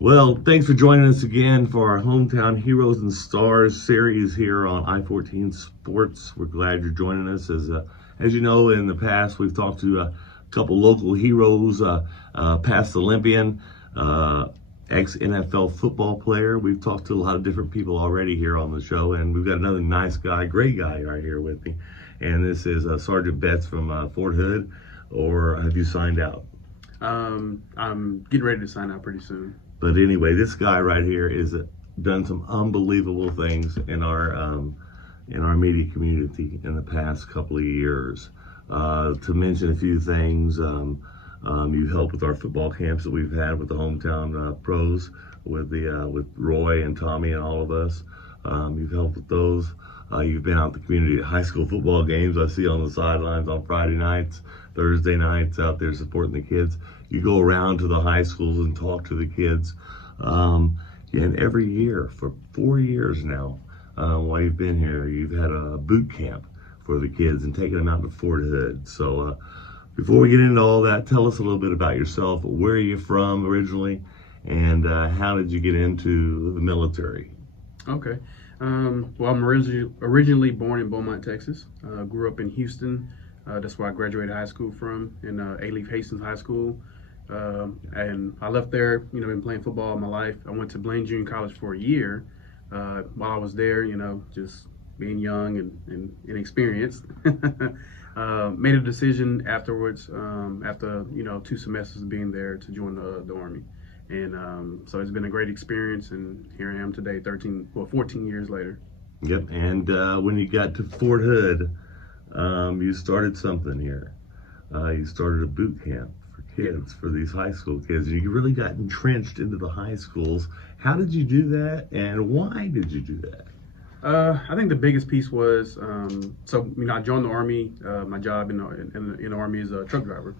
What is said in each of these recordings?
Well, thanks for joining us again for our Hometown Heroes and Stars series here on I-14 Sports. We're glad you're joining us. As you know, in the past, we've talked to a couple local heroes, past Olympian, ex-NFL football player. We've talked to a lot of different people already here on the show, and we've got another nice guy, great guy right here with me. And this is Sergeant Betts from Fort Hood. Or have you signed out? I'm getting ready to sign out pretty soon. But anyway, this guy right here is done some unbelievable things in our media community in the past couple of years. To mention a few things, you've helped with our football camps that we've had with the hometown pros, with Roy and Tommy and all of us. You've helped with those. You've been out in the community at high school football games. I see on the sidelines on Friday nights, Thursday nights, out there supporting the kids. You go around to the high schools and talk to the kids. And every year, for 4 years now, while you've been here, you've had a boot camp for the kids and taking them out to Fort Hood. So before we get into all that, tell us a little bit about yourself. Where are you from originally? And how did you get into the military? Okay. Well, I'm originally born in Beaumont, Texas. Grew up in Houston. That's where I graduated high school from, in A-Leaf Hastings High School. And I left there, been playing football all my life. I went to Blaine Junior College for a year. While I was there, just being young and inexperienced, made a decision afterwards, after, 2 semesters of being there, to join the Army. And so it's been a great experience, and here I am today, 14 years later. Yep, and when you got to Fort Hood, you started something here. You started a boot camp for kids, for these high school kids. And you really got entrenched into the high schools. How did you do that, and why did you do that? I think the biggest piece was, I joined the Army. My job in the Army is a truck driver.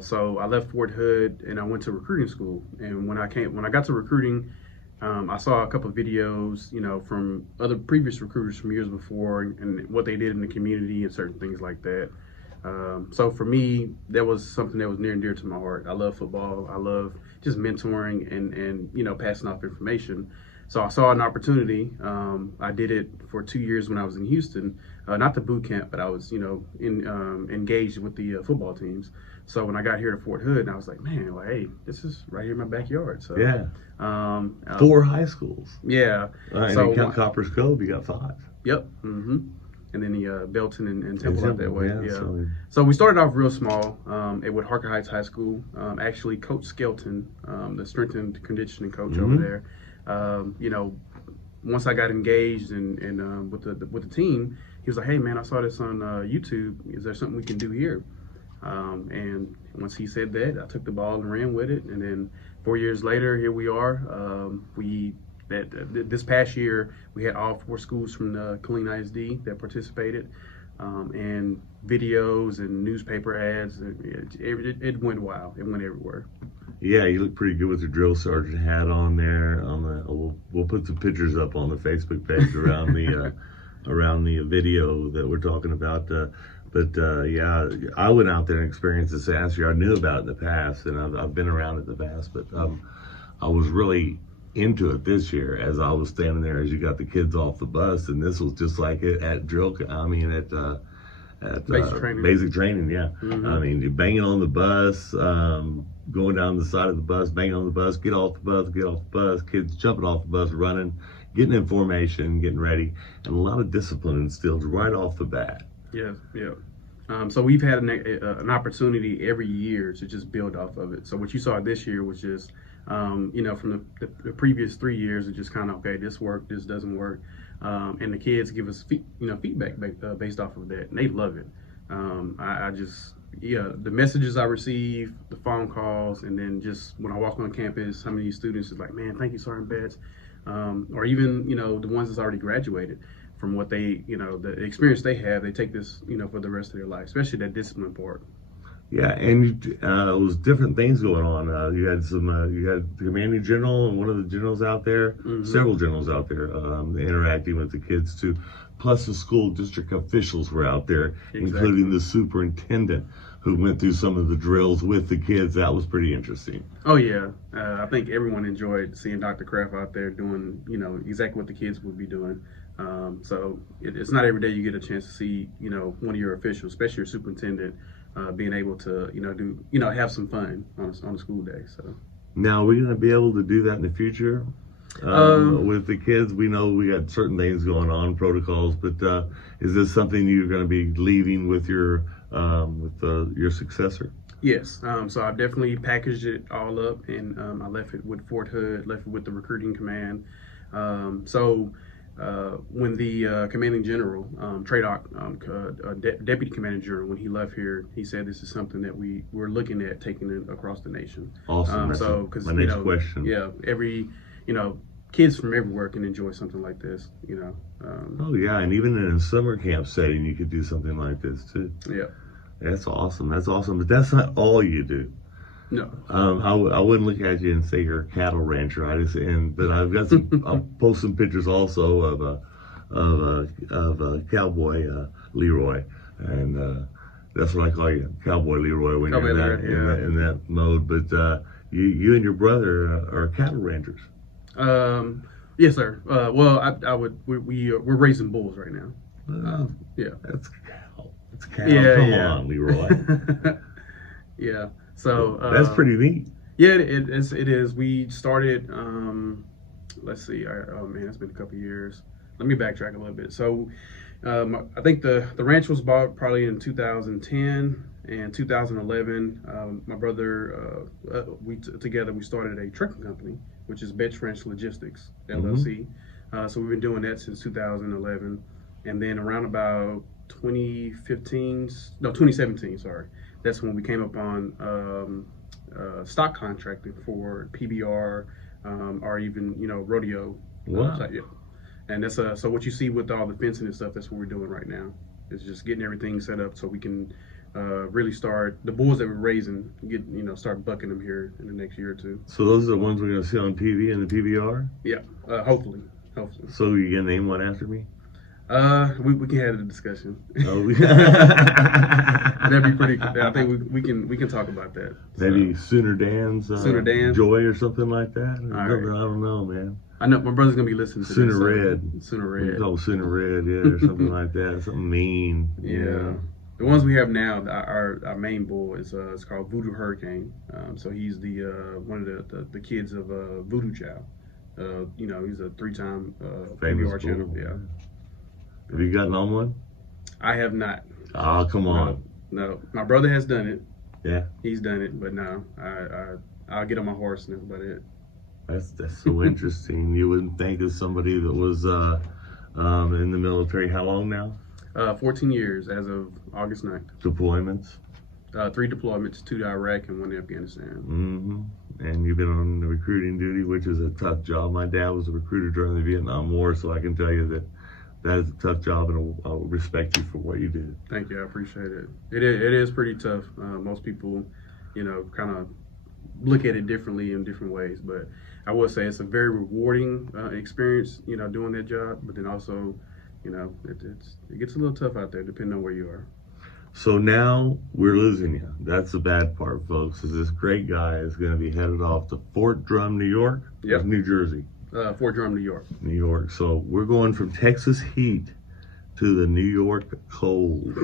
So I left Fort Hood and I went to recruiting school. And when I got to recruiting, I saw a couple of videos, from other previous recruiters from years before, and what they did in the community and certain things like that. So for me, that was something that was near and dear to my heart. I love football. I love just mentoring and passing off information. So I saw an opportunity. I did it for 2 years when I was in Houston, not the boot camp, but I was, engaged with the football teams. So when I got here to Fort Hood, I was like, man, hey, this is right here in my backyard. So yeah, 4 high schools. Yeah. And so you count Copper's Cove, you got 5. Yep. Mm-hmm. And then the Belton and Temple out that way. Yeah. So we started off real small at Harker Heights High School. Actually, Coach Skelton, the strength and conditioning coach over there, once I got engaged and with the team, he was like, hey man, I saw this on YouTube. Is there something we can do here? And once he said that, I took the ball and ran with it. And then 4 years later, here we are. This past year, we had all 4 schools from the Killeen ISD that participated, and videos and newspaper ads. It went wild. It went everywhere. Yeah, you look pretty good with your drill sergeant hat on there. We'll put some pictures up on the Facebook page around the video that we're talking about. Yeah, I went out there and experienced this last year. I knew about it in the past, and I've been around it in the past, but I was really into it this year as I was standing there as you got the kids off the bus, and this was just like it at basic training. Yeah. Mm-hmm. I mean, you're banging on the bus, going down the side of the bus, banging on the bus, get off the bus, kids jumping off the bus, running, getting in formation, getting ready, and a lot of discipline instilled right off the bat. Yeah. So we've had an opportunity every year to just build off of it. So what you saw this year was just, from the previous 3 years, it just kind of, okay, this worked, this doesn't work. And the kids give us feedback based off of that, and they love it. The messages I receive, the phone calls, and then just when I walk on campus, some of these students is like, man, thank you, Sergeant Betts. Or even, the ones that's already graduated, from what they, the experience they have, they take this, for the rest of their life, especially that discipline part. Yeah, and it was different things going on. You had you had the commanding general and one of the generals out there, several generals out there interacting with the kids too. Plus, the school district officials were out there, including the superintendent, who went through some of the drills with the kids. That was pretty interesting. Oh yeah, I think everyone enjoyed seeing Dr. Kraft out there doing, exactly what the kids would be doing. So it's not every day you get a chance to see, one of your officials, especially your superintendent, being able to, have some fun on a school day. So now, are we going to be able to do that in the future with the kids? We know we got certain things going on, protocols, but is this something you're going to be leaving with your successor? Yes. So I've definitely packaged it all up, and I left it with Fort Hood, left it with the recruiting command. When the commanding general, deputy commanding general, when he left here, he said this is something that we're looking at taking it across the nation. Awesome. Because my next question. Yeah, kids from everywhere can enjoy something like this. Oh yeah, and even in a summer camp setting, you could do something like this too. Yeah. That's awesome. That's awesome. But that's not all you do. No. I wouldn't look at you and say you're a cattle rancher. But I've got I'll post some pictures also of Cowboy Leroy, and that's what I call you, Cowboy Leroy, when you're in that mode. But you and your brother are cattle ranchers. Yes, sir. We're raising bulls right now. Yeah. That's cow. It's cow. Come on, Leroy. Yeah. So that's pretty neat. Yeah, it is. We started. Let's see. Oh man, it's been a couple years. Let me backtrack a little bit. So, I think the ranch was bought probably in 2010 and 2011. My brother, together we started a trucking company, which is Betts Ranch Logistics LLC. So we've been doing that since 2011, and then around about 2017, sorry, that's when we came upon stock contracting for PBR, or even rodeo. Wow. Yeah. And that's so what you see with all the fencing and stuff. That's what we're doing right now. Is just getting everything set up so we can really start the bulls that we're raising. Start bucking them here in the next year or two. So those are the ones we're going to see on TV in the PBR. Yeah. Hopefully. So you gonna name one after me? We can have a discussion. Oh, That'd be pretty. I think we can talk about that. Maybe Sooner Dan's Joy or something like that. I don't know, man. I know my brother's gonna be listening to Sooner this. Red. Sooner Red. Call Sooner Red, yeah, or something like that. Something mean. Yeah. The ones we have now, our main bull is it's called Voodoo Hurricane. So he's the one of the kids of Voodoo Chow. He's a 3-time PBR champion. Yeah. Have you gotten on one? I have not. Oh, come on. No, my brother has done it. Yeah. He's done it, but no, I'll get on my horse and that's about it. That's so interesting. You wouldn't think of somebody that was in the military. How long now? 14 years as of August 9th. Deployments? 3 deployments, 2 to Iraq and 1 to Afghanistan. Mm-hmm. And you've been on the recruiting duty, which is a tough job. My dad was a recruiter during the Vietnam War, so I can tell you that is a tough job, and I'll respect you for what you did. Thank you. I appreciate it. It is pretty tough. Most people, kind of look at it differently in different ways, but I will say it's a very rewarding experience, doing that job, but then also, it gets a little tough out there depending on where you are. So now we're losing you. That's the bad part, folks, is this great guy is going to be headed off to Fort Drum, New York? Yep. New Jersey. Fort Drum, New York. New York. So we're going from Texas heat to the New York cold.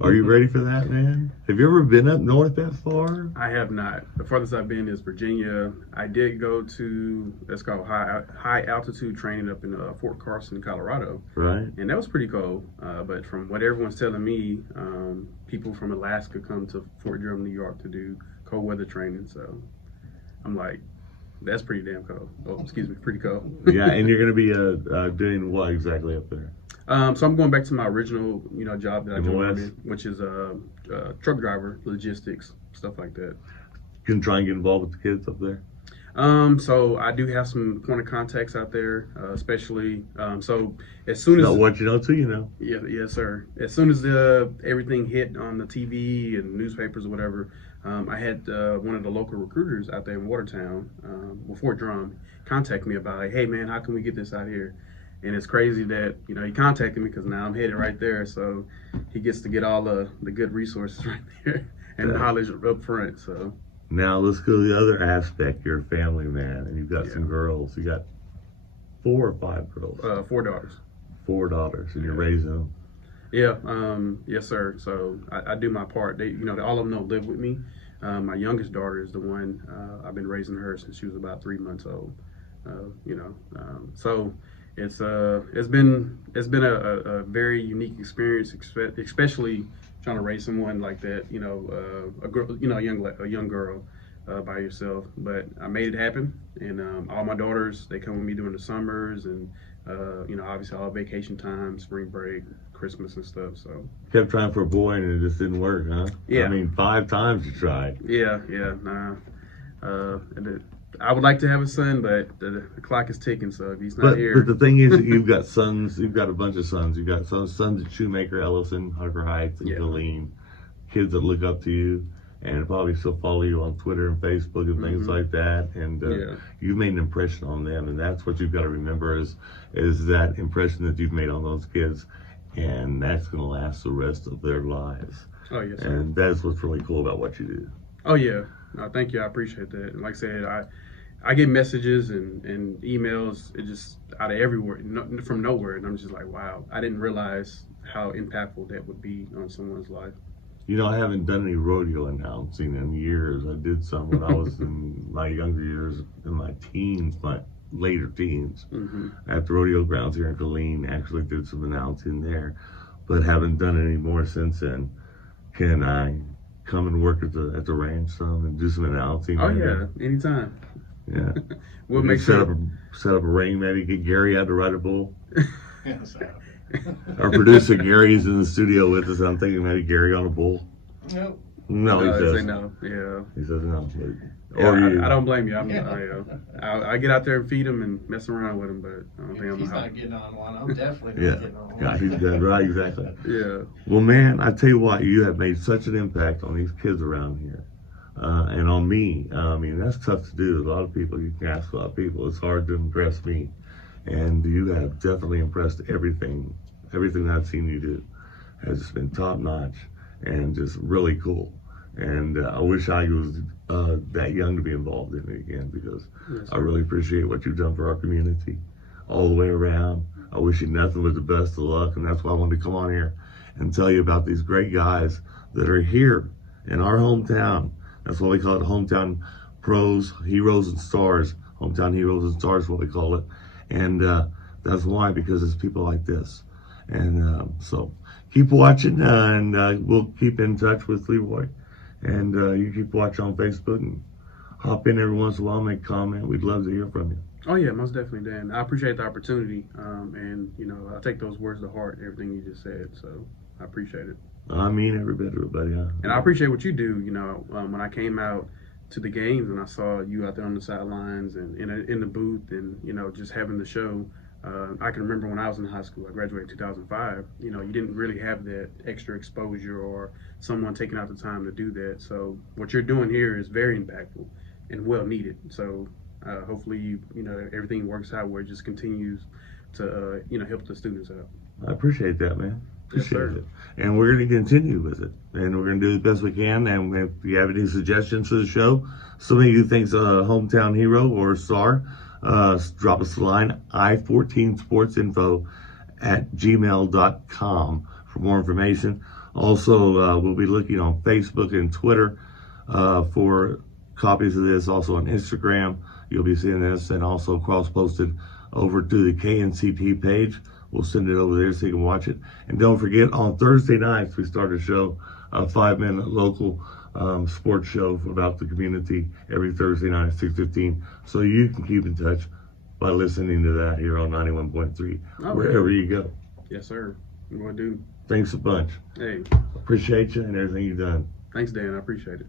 Are you ready for that, man? Have you ever been up north that far? I have not. The farthest I've been is Virginia. I did go to, that's called high altitude training up in Fort Carson, Colorado. Right. And that was pretty cold. But from what everyone's telling me, people from Alaska come to Fort Drum, New York to do cold weather training. So I'm like, that's pretty damn cold. Oh, excuse me, pretty cold. Yeah, and you're going to be doing what exactly up there? So I'm going back to my original, job that I joined, which is truck driver, logistics, stuff like that. You can try and get involved with the kids up there? So I do have some point of contacts out there, especially. So as soon Not as what you know till you know. yeah, yes, sir. As soon as everything hit on the TV and newspapers or whatever, I had one of the local recruiters out there in Watertown, before Drum, contact me about like, hey man, how can we get this out here? And it's crazy that he contacted me because now I'm headed right there, so he gets to get all the good resources right there and knowledge up front. So Now let's go to the other aspect. You're a family man, and you've got some girls. You got 4 or 5 girls. 4 daughters. 4 daughters, and you're raising them. Yeah, yes, sir. So I do my part. They, all of them don't live with me. My youngest daughter is the one I've been raising her since she was about 3 months old. So it's been a very unique experience, especially trying to raise someone like that. A girl, a young girl by yourself. But I made it happen, and all my daughters, they come with me during the summers and. Obviously all vacation time, spring break, Christmas and stuff. So Kept trying for a boy, and it just didn't work, huh? Yeah. I mean, 5 times you tried. Yeah, nah. I would like to have a son, but the clock is ticking. So if he's not here, But the thing is, that you've got sons. You've got a bunch of sons. You've got sons at Shoemaker, Ellison, Harker Heights, and Killeen. Kids that look up to you, and probably still follow you on Twitter and Facebook and things like that. And you've made an impression on them, and that's what you've got to remember is that impression that you've made on those kids, and that's going to last the rest of their lives. Oh yes, sir. And that's what's really cool about what you do. Oh yeah, no, thank you. I appreciate that. And like I said, I get messages and emails. It just out of everywhere, from nowhere, and I'm just like, wow, I didn't realize how impactful that would be on someone's life. I haven't done any rodeo announcing in years. I did some when I was in my younger years, in my teens, my later teens, at the rodeo grounds here in Killeen. Actually did some announcing there, but haven't done any more since then. Can I come and work at the ranch some and do some announcing? Oh yeah, anytime. Yeah. We'll make sure. Set up a ring, maybe get Gary out to ride a bull. Yes, Our producer Gary's in the studio with us. I'm thinking maybe Gary on a bull. Nope. No, he says no. Yeah. He says no. I don't blame you. I get out there and feed him and mess around with him, but I don't think He's not getting on one. I'm definitely not getting on one. Yeah, he's done right, exactly. Yeah. Well, man, I tell you what, you have made such an impact on these kids around here, and on me. I mean, that's tough to do. A lot of people, you can ask a lot of people. It's hard to impress me, and you have definitely impressed everything. Everything I've seen you do has just been top notch and just really cool. And I wish I was that young to be involved in it again, because I really appreciate what you've done for our community all the way around. I wish you nothing but the best of luck, and that's why I wanted to come on here and tell you about these great guys that are here in our hometown. That's why we call it Hometown Pros, Heroes and Stars. Hometown Heroes and Stars is what we call it. And that's why, because it's people like this. And so keep watching, and we'll keep in touch with Leroy. And you keep watching on Facebook and hop in every once in a while, make a comment. We'd love to hear from you. Oh yeah, most definitely, Dan. I appreciate the opportunity, and I take those words to heart, everything you just said. So I appreciate it. I mean every bit of it, buddy. And I appreciate what you do. When I came out to the games and I saw you out there on the sidelines and in the booth, and just having the show. I can remember when I was in high school. I graduated in 2005. You didn't really have that extra exposure or someone taking out the time to do that. So what you're doing here is very impactful and well needed. So hopefully, everything works out where it just continues to, help the students out. I appreciate that, man. Appreciate Yes, sir. it. And we're going to continue with it. And we're going to do the best we can. And if you have any suggestions for the show, somebody who thinks a hometown hero or a star, drop us a line, i14sportsinfo@gmail.com for more information. Also, we'll be looking on Facebook and Twitter for copies of this. Also on Instagram, you'll be seeing this, and also cross-posted over to the KNCP page. We'll send it over there so you can watch it. And don't forget, on Thursday nights, we start a show, a 5-minute local sports show about the community every Thursday night at 6:15. So you can keep in touch by listening to that here on 91.3, wherever you go. Yes, sir. What do? Thanks a bunch. Hey. Appreciate you and everything you've done. Thanks, Dan. I appreciate it.